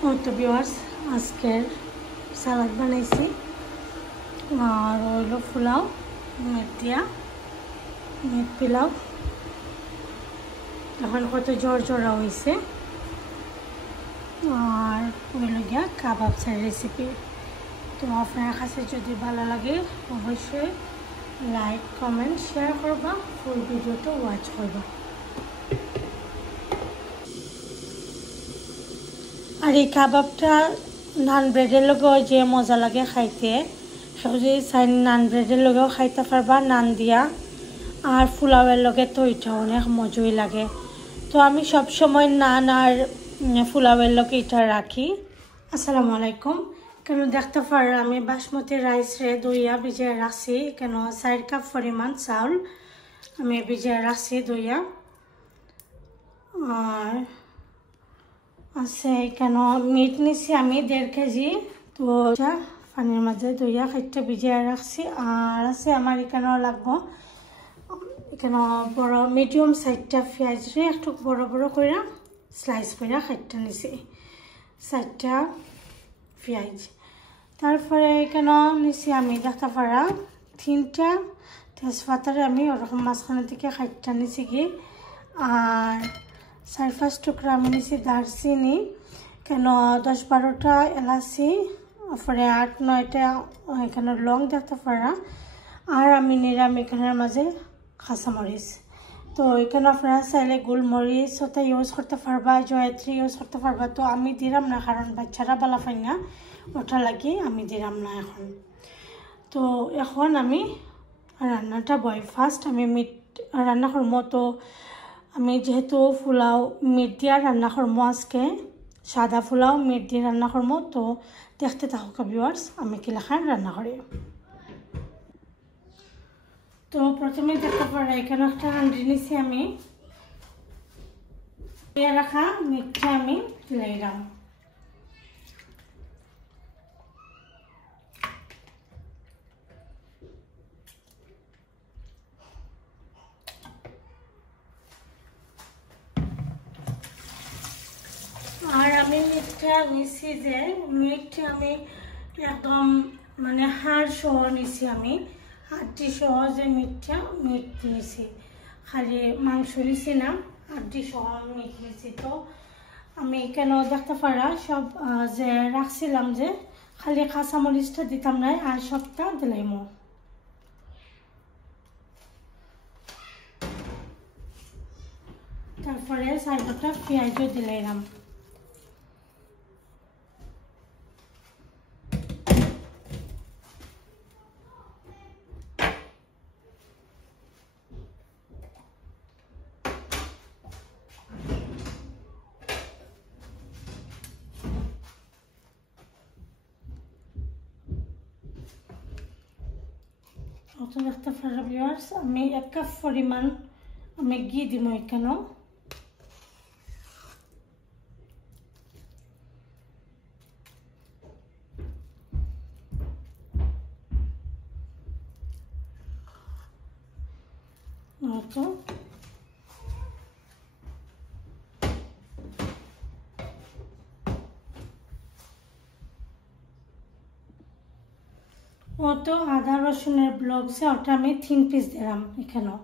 তো ভিউয়ার্স আজকের সালাদ বানাইছি আর হইল পোলাও মেট দিয়া মেট পোলাও এখন কত জড়া হয়েছে আর হইল গিয়া কাবাব চাই রেসিপি। তো আপনার কাছে যদি ভালো লাগে অবশ্যই লাইক কমেন্ট শেয়ার করবা, ফুল ভিডিওটা ওয়াচ করবা। আর এই কাবাবটা নান ব্রেডের লগেও যে মজা লাগে খাইতে, সব যদি চাই নান ব্রেডের লগেও খাইতে পারবা নান দিয়া, আর পোলাওয়ের লগে তো এটা অনেক মজাই লাগে। তো আমি সব সময় নান আর পোলাওয়ের লগে এটা রাখি। আসসালামু আলাইকুম। কেন দেখতে পার আমি বাসমতি রাইস রে দইয়া ভিজিয়ে রাখছি, কেন 4 কাপ পরিমাণ চাউল আমি ভিজিয়ে রাখছি দইয়া। আর আছে কেন মিট নিছি আমি 1.5 কেজি, তো পানির মাঝে দইয়া খাইতে ভিজিয়ে রাখছি। আর আছে আমার এখানেও লাগবো এখানে বড় মিডিয়াম সাইজটা পেঁয়াজ রে একটু বড় বড় করে স্লাইস করে খাইতে নিছি 4টা পেঁয়াজ। তারপরে এখানে নিছি আমি দেখতে পারা 3টা তেজপাতারে আমি ওরকম মাঝখানে থেকে খাইতে নিছি কি। আর 4-5 টুকরা আমি নিছি দারচিনি, কেন 10-12টা এলাচি, তারপরে 8-9টা এখানে লং দেখতে পারা। আর আমি নিলাম এখানের মাঝে কাঁচামরিচ। তো এখানে আপনারা চাইলে গোলমরিচ ওটা ইউজ করতে পারবা, জয়ত্রী ইউজ করতে পারবা। তো আমি দিলাম না কারণ বাচ্চারা বালা পাই না, ওটা লাগি আমি দিলাম না এখন। তো এখন আমি রান্নাটা ফার্স্ট আমি মিট রান্না করবো। তো আমি যেহেতু পোলাও মিট দিয়া রান্না করবো আজকে, সাদা পোলাও মিট দিয়ে রান্না করবো। তো দেখতে থাকুক ভিউয়ার্স আমি কি লেখায় রান্না করি। তো প্রথমে দেখতে পারা এখানে একটা হাঁড়ি নিছি আমি, রাখা মিটটা আমি দিলাম। আর আমি মিটটা নিছি যে মিটটা আমি একদম মানে হাড় সহ নিছি, আমি হাড্ডি সহ যে মিট নিছি, খালি মাংস নিছি না, হাড্ডি সহ মিট নিছি। তো আমি কেন দেখতে পারা সব যে রাখছিলাম যে খালি কাঁচামরিচটা দিতাম না, আর সবটা দিলাম। তারপরে 4টা পেঁয়াজও দিলাম। তো দেখতে পারা ভিউয়ার্স আমি 1 কাপ পরিমাণ আমি ঘি দিব এখানে। তো তো আদা রসুনের ব্লকসে ওটা আমি 3 পিস দিলাম এখানে।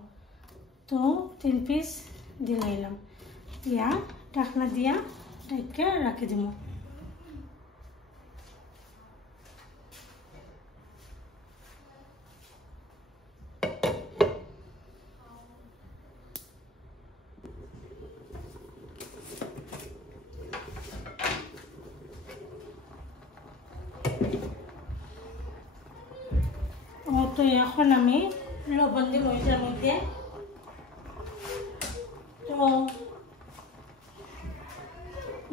তো 3 পিস দিলাম দিয়া ঢাকনা দিয়া ঢেকে রাখি দিব। তো এখন আমি লবণ দিব এটার মধ্যে। তো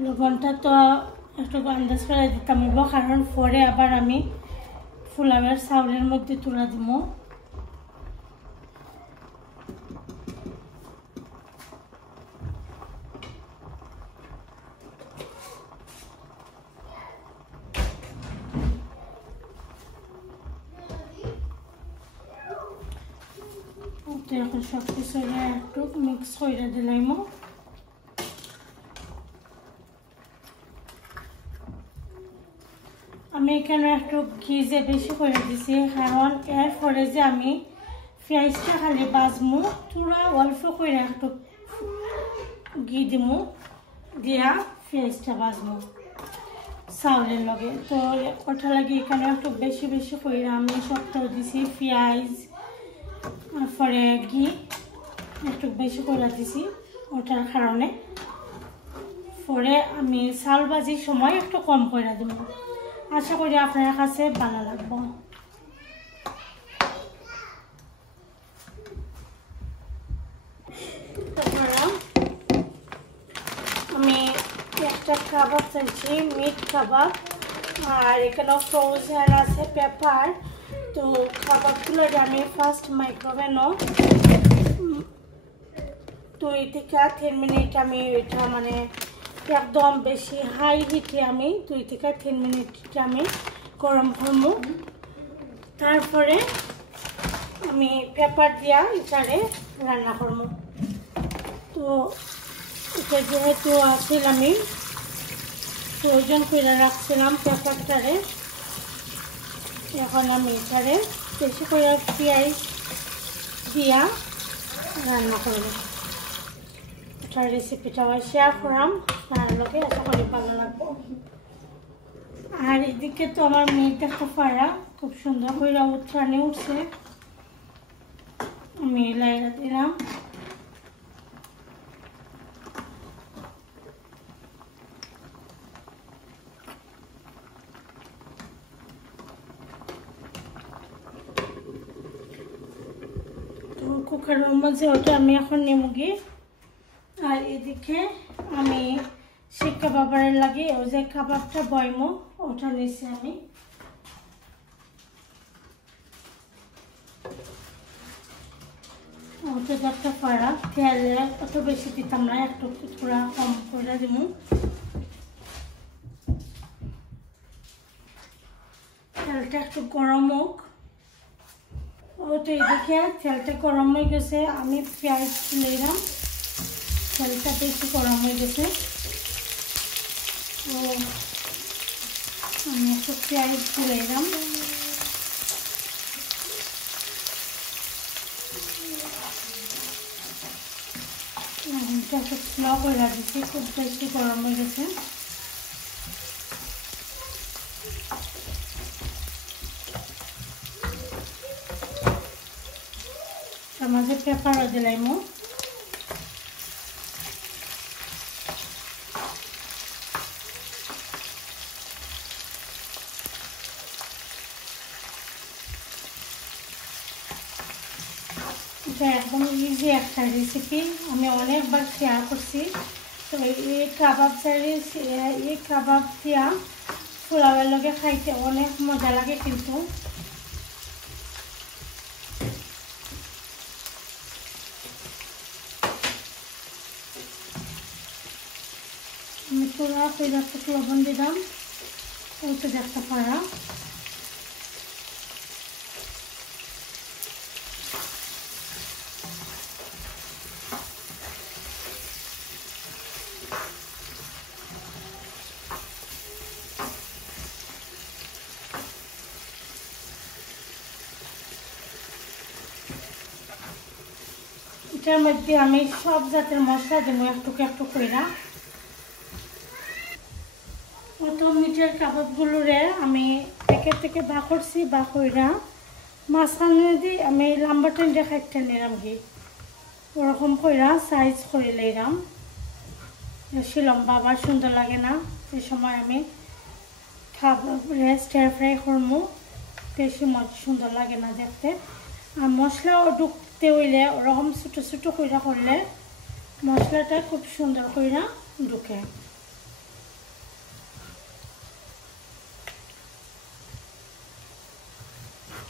লবণটা তো একটু আন্দাজ করে দিতাম, কারণ পরে আবার আমি পোলাওয়ের চাউলের মধ্যে তুলা দিব। তো এখন সব কিছু একটু মিক্স করে দিলাম। আমি এখানে একটু ঘি যে বেশি করে দিছি, কারণ এরপরে যে আমি পেঁয়াজটা খালি বাজমু, পুরা অল্প করে একটু ঘি দিমু, দিয়া পেঁয়াজটা বাজমু চাউলের লগে। তো ওটা লাগে এখানে একটু বেশি বেশি করে আমি সবটাও দিছি, পেঁয়াজ তারপরে ঘি একটু বেশি করে দিছি ওটার কারণে। পরে আমি চাউল ভাজির সময় একটু কম করে দেব। আশা করি আপনার কাছে ভালো লাগবে। আমি একটা কাবাব চাইছি, মিট কাবাব, আর এখানে ফ্রোজেন আছে পেপার। তো কাবাবগুলো আমি ফার্স্ট মাইক্রোওভেনও 2 থেকে 3 মিনিট আমি এটা মানে একদম বেশি হাই হিটে আমি 2 থেকে 3 মিনিট আমি গরম করবো। তারপরে আমি পেপার দিয়া এটারে রান্না করবো। তো এটা যেহেতু আসলে আমি প্রয়োজন করে রাখছিলাম পেপারটারে, এখন আমি এটারে বেশি করে পেঁয়াজ দিয়া রান্না করবো। এটার রেসিপিটা শেয়ার করলাম আপনার লোকে, আশা করি ভালো লাগবো। আর এদিকে তো আমার মেয়ে দেখতে পারা খুব সুন্দর করে উত্তরাণে উঠছে, আমি লাইরা দিলাম। তো কুকারের মধ্যে ওটা আমি এখন নেমুগি। আর এদিকে আমি শিক কাবাবের লাগে ওই যে কাবাবটা বয়মো ওটা নিয়েছি আমি। ওটা দেখতে পারা তেলে অত বেশি দিতাম না, একটু পুরা কম করে দিব। তেলটা একটু গরম হোক। ওটা এদিকে তেলটা গরম হয়ে গেছে, আমি পেঁয়াজ দিলাম। তেলটা বেশি গরম হয়ে গেছে, তো আমি একটু পেঁয়াজ দিলাম। একটু স্লো করে দিচ্ছি, খুব বেশি গরম হয়ে গেছে। তার মাঝে পেপারও দিলাম। এটা একদম ইজি একটা রেসিপি, আমি অনেকবার শেয়ার করছি। তো এই কাবাব এই কাবাব দিয়া পোলাওয়ের লগে খাইতে অনেক মজা লাগে। কিন্তু আমি পুরা পেঁয়াজটা লবণ দিলাম, ওইটা দেখতে পারা। এটার মধ্যে আমি সব জাতের মশলা দেবো একটু একটু করে। প্রথম মিটের কাবাবগুলোরে আমি প্যাকেট থেকে বা করছি বা কইরা মাঝখানে দিয়ে আমি লাম্বাটা খাইতে নিলাম কি ওরকম কইরা সাইজ করে লইলাম। বেশি লম্বা আবার সুন্দর লাগে না, এই সময় আমি স্টার ফ্রাই করবো, বেশি সুন্দর লাগে না দেখতে। আর মশলাও ঢুকতে হইলে ওরকম ছোটো ছোটো কইরা করলে মশলাটা খুব সুন্দর কইরা ঢুকে।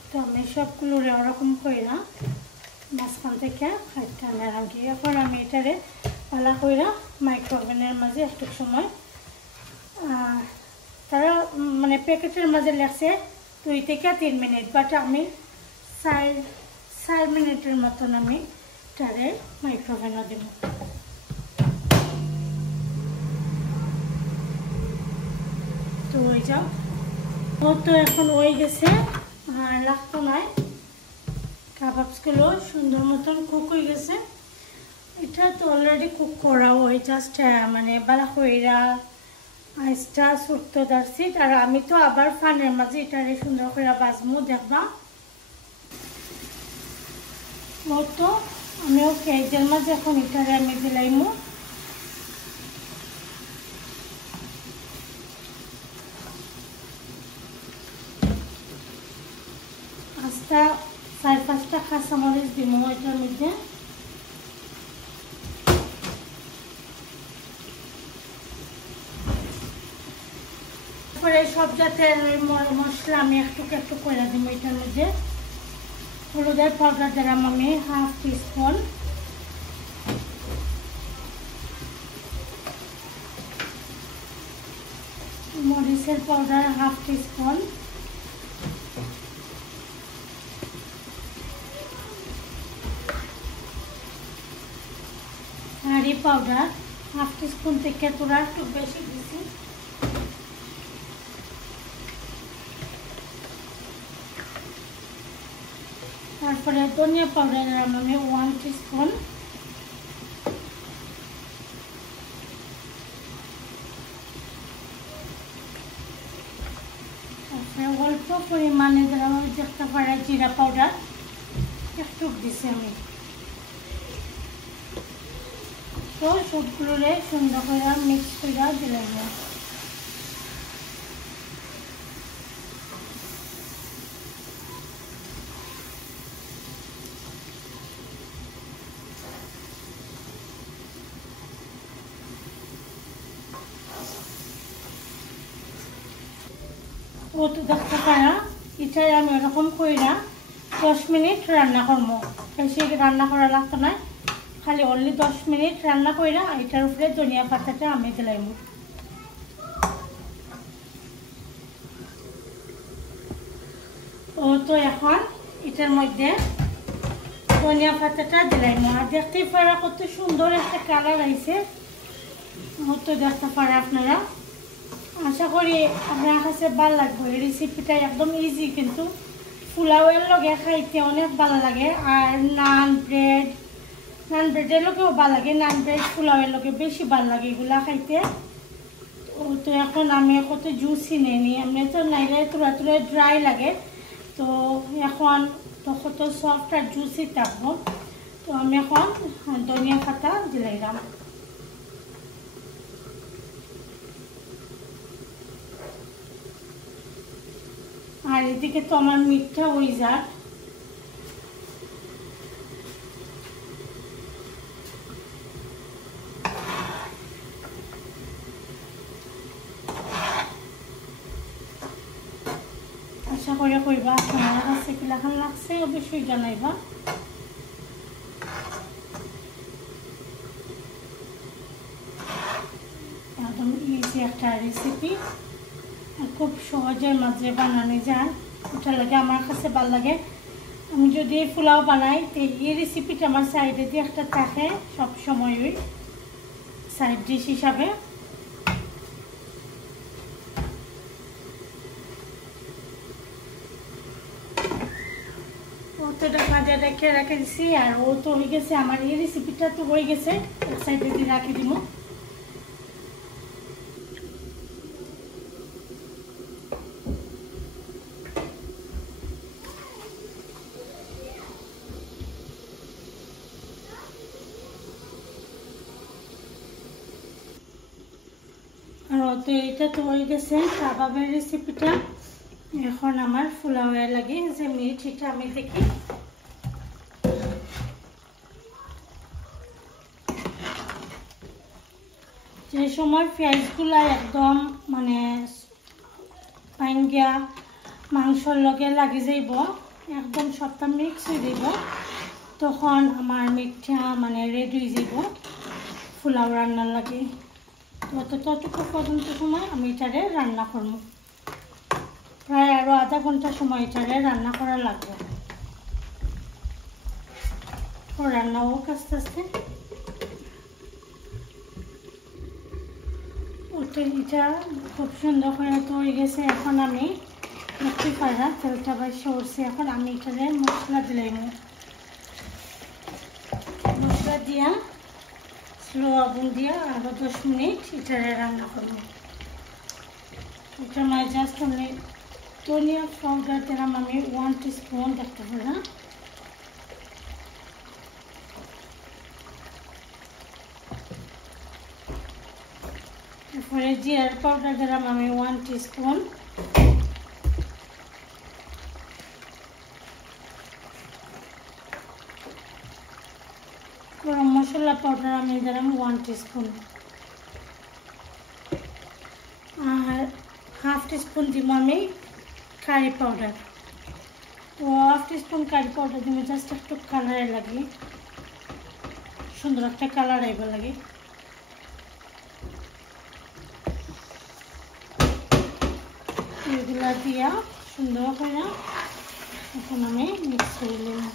তো আমি সবগুলো ওরকম কইরা মাঝখান থেকে খাইতে নিলাম কি। এখন আমি এটারে পালা কইরা মাইক্রোওভেনের মাঝে একটু সময়, তারা মানে প্যাকেটের মাঝে লেখছে 2 থেকে 3 মিনিট, বাট আমি 4 মিনিটের মতন আমি এটারে মাইক্রোওভেনে দেব। তো ওই যাও ও তো এখন হয়ে গেছে আর লাগতো নয় কাবাবসগুলো সুন্দর মতন কুক হয়ে গেছে এটা তো অলরেডি কুক করা হয় জাস্ট মানে বালা কইরা আইসটা সুরতে দারছি আর আমি তো আবার ফানের মাঝে এটারে সুন্দর করে বাজমু দেখবা ও তো আমিও কেজের মাঝে এখন এটারে আমি দিলাইমু আস্তা 4-5টা কাঁচামরিচ দিব এটার মধ্যে পরে সব জাতের মশলা আমি একটু একটু করে দিব এটার মধ্যে হলুদের পাউডার দিলাম আমি 1/2 টিস্পুন মরিচের পাউডার 1/2 টিস্পুন হাঁড়ি পাউডার 1/2 টিস্পুন থেকে তোরা একটু বেশি দিছি তারপরে ধনিয়া পাউডার দিলাম আমি 1 টিস্পুন তারপরে অল্প পরিমাণে দিলাম দেখতে পারে জিরা পাউডার একটু দিছি আমি তো সবগুলোরে সুন্দর করে মিক্স করে দিলাম ও তো দেখতে পারা এটাই আমি এরকম কইরা 10 মিনিট রান্না করবো বেশি রান্না করা লাগতো না খালি অনলি 10 মিনিট রান্না কইরা এটার উপরে ধনিয়া পাতাটা আমি দিলাম ও তো এখন এটার মধ্যে ধনিয়া পাতাটা দিলাম আর দেখতেই পারা কত সুন্দর একটা কালার আইছে ও তো দেখতে পারা আপনারা আশা করি আপনার কাছে ভালো লাগবে এই রেসিপিটা একদম ইজি কিন্তু পোলাওয়ের লগে খাইতে অনেক ভালো লাগে আর নান ব্রেডের লগেও ভালো লাগে নান ব্রেড পোলাওয়ের লগে বেশি ভালো লাগে এগুলা খাইতে ও তো এখন আমি কত জুসি নেই আমি তো নাইলে তোরা ড্রাই লাগে তো এখন তো কত সফট আর জুসি থাকবো তো আমি এখন ধনিয়া পাতা দিলাম আর এদিকে তো আমার মিটটা হয়ে যাক আশা করে কইবা আপনার কাছে কিলাখান লাগছে অবশ্যই জানাইবা একদম ইজি একটা রেসিপি খুব সহজের মাঝে বানানো যায় ওটা লাগে আমার কাছে ভালো লাগে আমি যদি পোলাও বানাই তো এই রেসিপিটা আমার সাইডে দিয়ে একটা থাকে সব সময় ওই সাইড ডিশ হিসাবে ও তো ভাজা রেখে রেখে দিছি আর ও তো হয়ে গেছে আমার এই রেসিপিটা তো হয়ে গেছে এক সাইডে দিয়ে রাখি দিব তো এটা তো হয়ে গেছে কাবাবের রেসিপিটা এখন আমার পোলাওয়ের লাগে যে মিট এটা আমি দেখি যে সময় পেঁয়াজগুলা একদম মানে পাইঙ্গিয়া মাংসর লগে লাগি যাইব একদম সবটা মিক্স হয়ে যাব তখন আমার মিটটা মানে রেডি হয়ে যাব পোলাও রান্নার লাগে ততটুকু পর্যন্ত সময় আমি এটারে রান্না করব প্রায় আরো আধা ঘন্টা সময় এটারে রান্না করা লাগবে তো রান্না হোক আস্তে আস্তে ওটা এটা খুব সুন্দর করে তো হয়ে গেছে এখন আমি দেখতে পারা তেলটা বাইসে উঠছে। এখন আমি এখানে মশলা দিলাম, মশলা দিয়া স্লো আগুন দিয়া আরো 10 মিনিট এটা রান্না করবো। এটা মানে জাস্ট আমি ধনিয়া পাউডার দিলাম আমি 1 টিস্পুন, দেখতে পারা। এরপরে জিরার পাউডার দিলাম আমি 1 টিস্পুন, গরম মশলা পাউডার আমি দিলাম 1 টিস্পুন, আর হাফ টিস্পুন দিব আমি কারি পাউডার। তো হাফ টিস্পুন কারি পাউডার দিব জাস্ট একটু কালারে লাগে, সুন্দর একটা কালার আইবা লাগে। এগুলা দিয়া সুন্দর করে এখন আমি মিক্স করে নিলাম।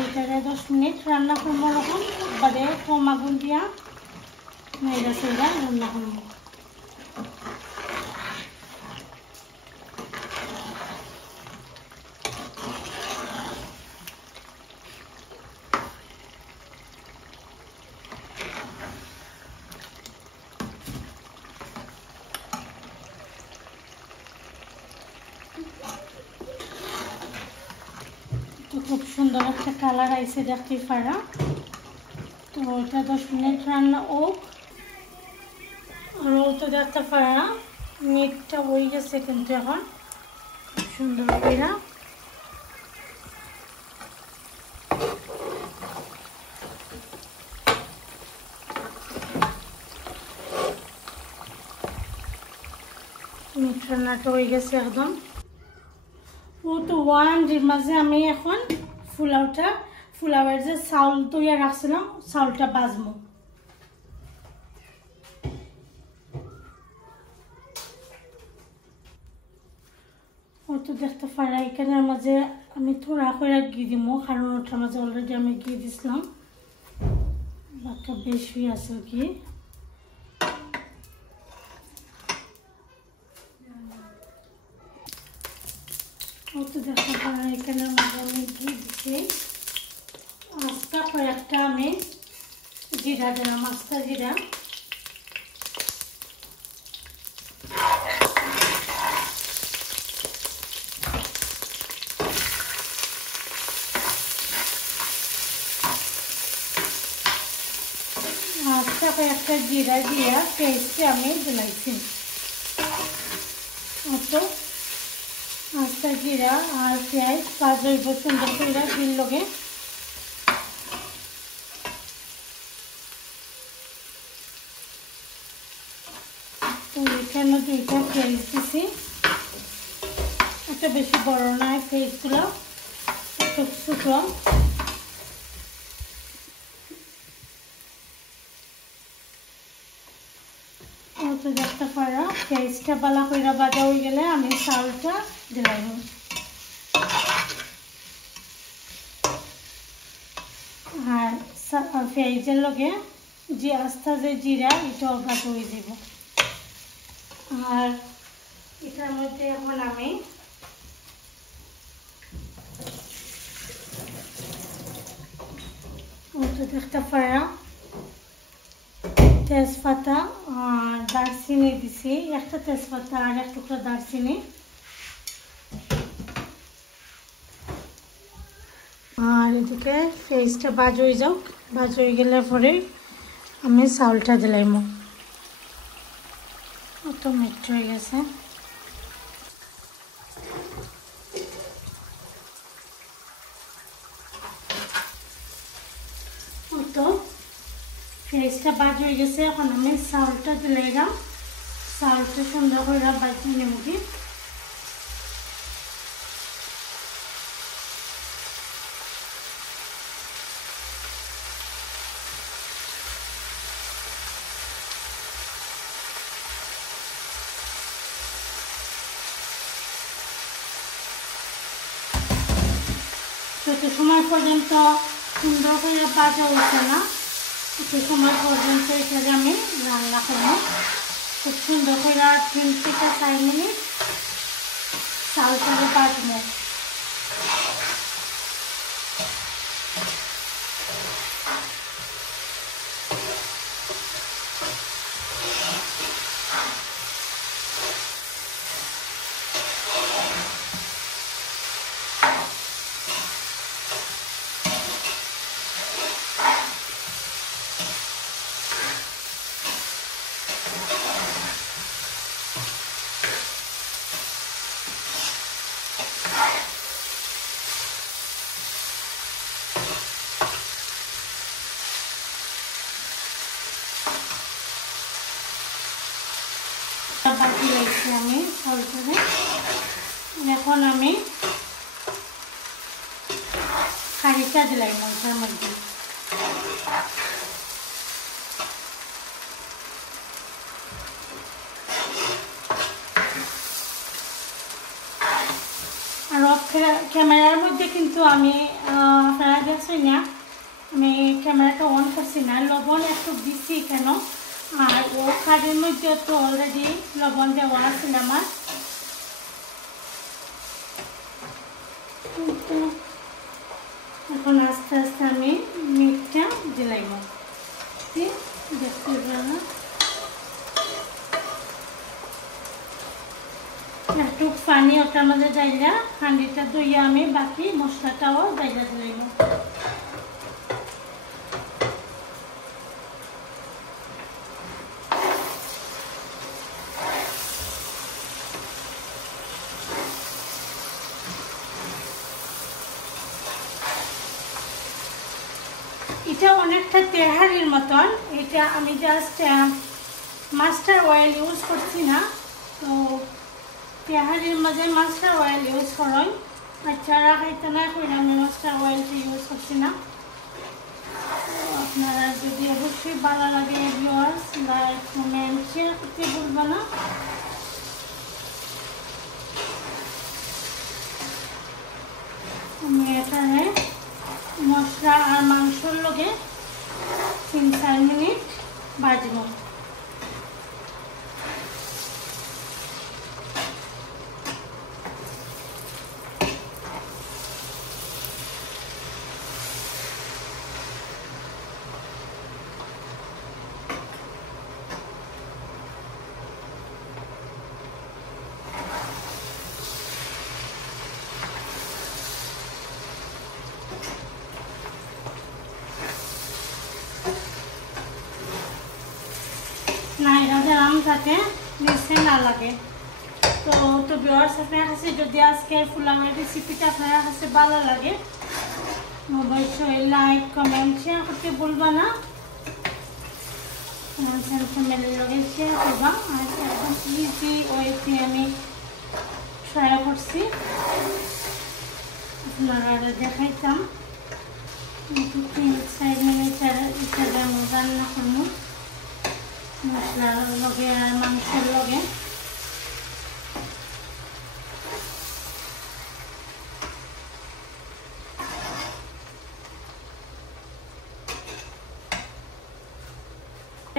এটারে 10 মিনিট রান্না করবো, এখন বাদে কম আগুন দিয়া নেড়ে চেড়ে রান্না করবো। তো খুব সুন্দর একটা কালার আইছে, দেখতে পারা। তো এটা 10 মিনিট রান্না হোক। আর ও তো দেখতে পারা মিটটা হয়ে গেছে, কিন্তু এখন সুন্দর করে মিট রান্নাটা হয়ে গেছে একদম। ও তো ওয়ানের মাঝে আমি এখন ফুলাওয়ের যে চাউল তৈরি রাখছিলাম চাউলটা বাজবো। ও তো দেখতে পারা এখানের মাঝে আমি থোড়া করে ঘি দিব, কারণ ওটার মাঝে অলরেডি আমি ঘি দিছিলাম, একটা বেশি আছে ঘি। ও তো দেখতে পারা এখানের মাঝে আমি ঘি দিচ্ছি। আস্তা কয়েকটা আমি জিরা দিলাম, আস্তা জিরা। আস্তা কয়েকটা জিরা দিয়া পেস্টে আমি দিলাইছি। তো আস্তা জিরা আর পেঁয়াজ ভাজইব সুন্দর করে দিল লগে। তো এখানে 2টা পেঁয়াজ দিছি, একটা বেশি বড় নয় পেঁয়াজগুলো, একটু ছোটো। তো দেখতে পারা পেঁয়াজটা বালা করে ভাজা হয়ে গেলে আমি চাউলটা দিলাম। আর পেঁয়াজের লগে যে আস্তা যে জিরা এটাও ভাজা হয়ে যাব। আর এটার মধ্যে এখন আমি দেখতে পারা তেজপাতা আর দারচিনি দিছি, একটা তেজপাতা আর এক টুকরা দারচিনি। আর এদিকে পেঁয়াজটা ভাজ হয়ে যাও, ভাজ হয়ে গেলে পরে আমি চাউলটা দিলাম। তো মিক্স হয়ে গেছে। তো পেঁয়াজটা ভাজ হয়ে গেছে, এখন আমি চাউলটা দিলাম। চাউলটা সুন্দর করে ভাজি নেব কি। তত সময় পর্যন্ত সুন্দর করে ভাজা হচ্ছে না, একটু সময় পর্যন্ত এটাকে আমি রান্না করবো খুব সুন্দর করে 3 থেকে 4 মিনিট চালটাকে বাটবো। বাকি রয়েছে আমি সরকারে এখন আমি খানিকটা দিলাই মশলার মধ্যে। আর ক্যামেরার মধ্যে কিন্তু আমি আপনারা দেখছেন না, আমি ক্যামেরাটা অন করছি না, লবণ একটু দিচ্ছি কেন, আর ও কাজের মধ্যে তো অলরেডি লবণ দেওয়া আছে আমার। এখন আস্তে আস্তে আমি মিটটা দিলাইব, দেখতে পারলাম একটু পানি ওটার মধ্যে ডাইলা হাঁড়িটা ধুইয়া আমি বাকি মশলাটাও ডাইলা দিলাইব। এটা অনেকটা তেহারির মতন, এটা আমি জাস্ট মাস্টার অয়েল ইউজ করছি না, তো তেহারির মাঝে মাস্টার অয়েল ইউজ করেন, বাচ্চারা খাইতে না করে আমি মাস্টার অয়েলটা ইউজ করছি না। আপনারা যদি অবশ্যই ভালো লাগে ভিউয়ার্স লাইক কমেন্ট শেয়ার করতে ভুলবেন না। আমি এখানে মশলা আর মাংসর লগে 3-4 মিনিট ভাজবো। নাইরা যেরকম যাতে নিচে না লাগে। তো ভিউয়ার্স আপনার কাছে যদি আজকের পোলাওয়ের রেসিপিটা আপনার কাছে ভালো লাগে অবশ্যই লাইক কমেন্ট শেয়ার করতে ভুলবা না, ফ্যামিলির লগে শেয়ার করবা। আর একদম ইজি ওয়েতে আমি ট্রাই করছি, আপনারা দেখাইতাম 3-4 মিনিট হিসাবে আমি রান্না করবো মশলার লগে আর মাংসের লগে।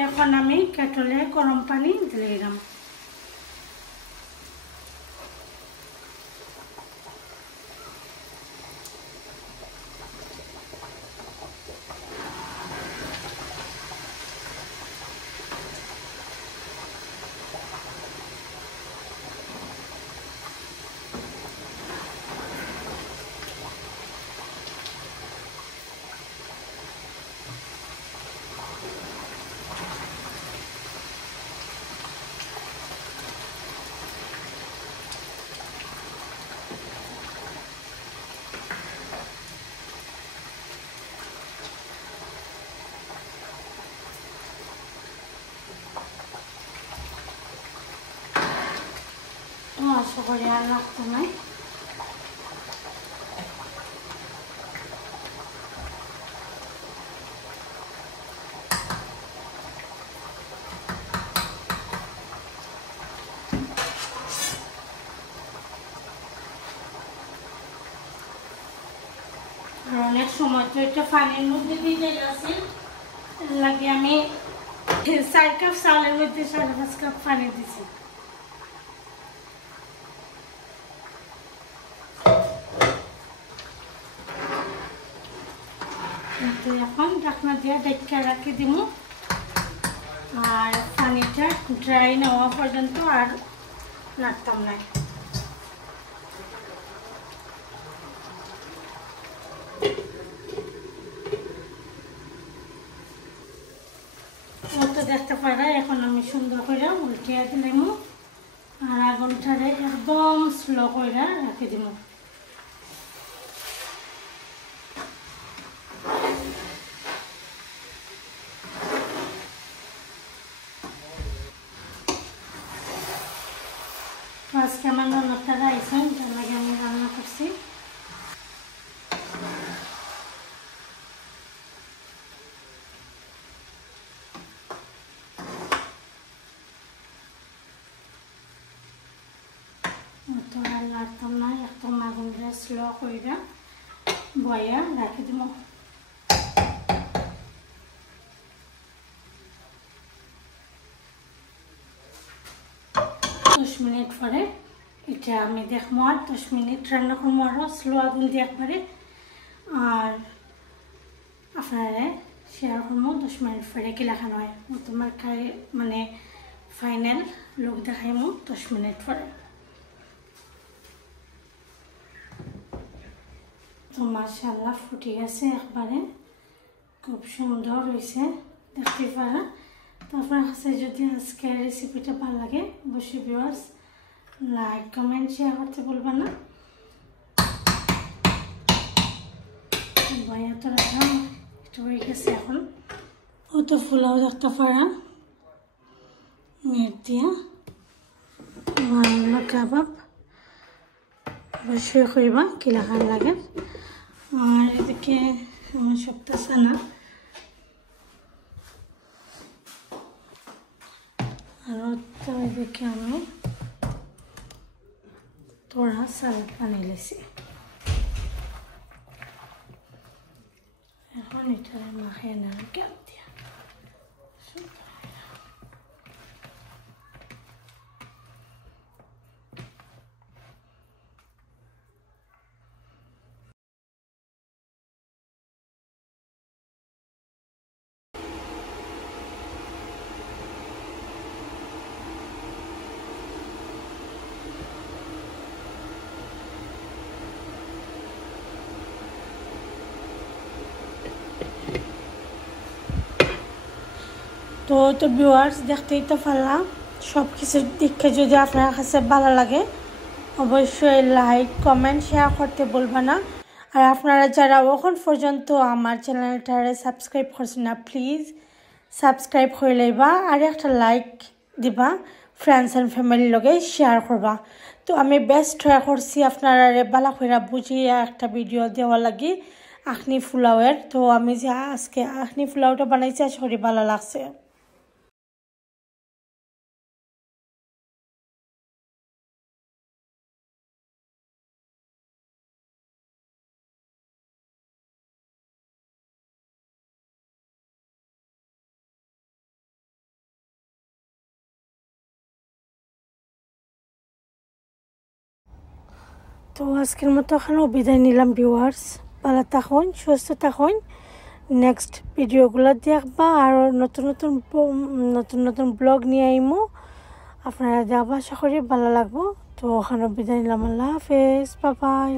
এখন আমি কেটলে গরম পানি দিয়ে দিলাম। আশা করি আর লাগতো না। অনেক সময় তো এটা পানির মধ্যে ভিজে গেছে, লাগে আমি 4 কাপ চাউলের মধ্যে 5.5 কাপ পানি দিছি তো এখন ঢাকনা দিয়ে ঢেকে রাখি দিব আর পানিটা ড্রাই না হওয়া পর্যন্ত আর রাখতাম না তো দেখতে পারা এখন আমি সুন্দর করে উল্টিয়ে দিলাম আর আগুনটারে একদম স্লো করে রাখি দিব আজকে আমার ননদরা আইসেন যার লাগে আমি রান্না করছি তো আর লাড়তাম না একদম আগুনটা স্লো করে বয়া রাখি দিব 10 মিনিট পরে এটা আমি দেখবো আর 10 মিনিট রান্না করবো আরও স্লো আগুন দিয়ে একবারে আর আপনারা শেয়ার করবো 10 মিনিট পরে কি লেখানো হয় তোমার খাই মানে ফাইনাল লুক দেখাইমু 10 মিনিট পরে তো মাশাআল্লাহ ফুটে গেছে একবারে খুব সুন্দর হয়েছে দেখতে পারা তো আপনার কাছে যদি আজকের রেসিপিটা ভালো লাগে অবশ্যই ভিউয়ার্স লাইক কমেন্ট শেয়ার করতে ভুলবেন না ভাইয়া তো রাখা একটু হয়ে গেছে এখন ও তো ফুলাও দেখতে পারা মেট দিয়া কাবাব অবশ্যই কইবা কি লাগান লাগে আর এদিকে আমার সপ্তাহ সানা আর তো এদিকে আমি তোরা সালাদ বানিয়ে লেছি এখন এটা মাখিয়ে নেওয়া গ্যাপ দিয়া তো ভিউয়ার্স দেখতেই তো পারলাম সব কিছু দেখে যদি আপনার কাছে ভালো লাগে অবশ্যই লাইক কমেন্ট শেয়ার করতে ভুলবেন না আর আপনারা যারা এখন পর্যন্ত আমার চ্যানেলটারে সাবস্ক্রাইব করছেন না প্লিজ সাবস্ক্রাইব করে লইবা আর একটা লাইক দিবা ফ্রেন্ডস এন্ড ফ্যামিলির লগে শেয়ার করবা তো আমি বেস্ট ট্রাই করছি আপনারা ভালো করে বুঝিয়ে একটা ভিডিও দেওয়া লাগি আখনি পোলাওয়ের তো আমি যে আজকে আখনি পোলাওটা বানাইছি আশা করি ভালো লাগছে তো আজকের মতো এখানে বিদায় নিলাম ভিউয়ার্স ভালো থাকুন সুস্থ থাকুন নেক্সট ভিডিওগুলো দেখবা আর নতুন নতুন ব্লগ নিয়ে আইমু আপনারা দেখবা আশা করি ভালো লাগবো তো ওখানে বিদায় নিলাম আল্লাহ হাফেজ বাই বাই